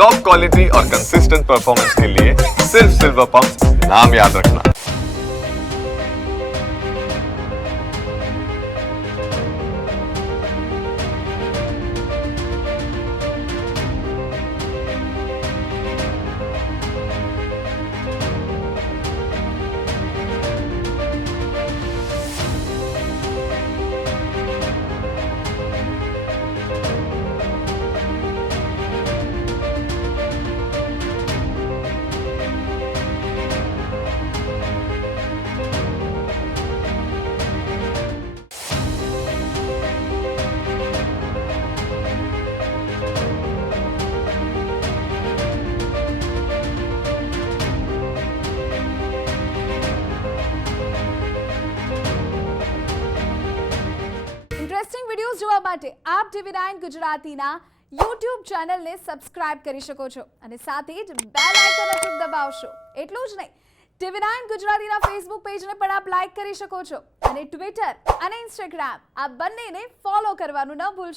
Top quality और consistent performance के लिए सिर्फ सिल्वर पंप नाम याद रखना। ઇન્ટરેસ્ટિંગ વિડીયોઝ જોવા માટે આપ TV9 ગુજરાતીના YouTube ચેનલને સબસ્ક્રાઇબ કરી શકો છો અને સાથે જ બેલ આઇકન અચૂક દબાવશો. એટલું જ નહીં, TV9 ગુજરાતીના ફેસબુક પેજને પણ આપ લાઇક કરી શકો છો અને ટ્વિટર અને ઇન્સ્ટાગ્રામ આ બંનેને ફોલો કરવાનું ન ભૂલશો.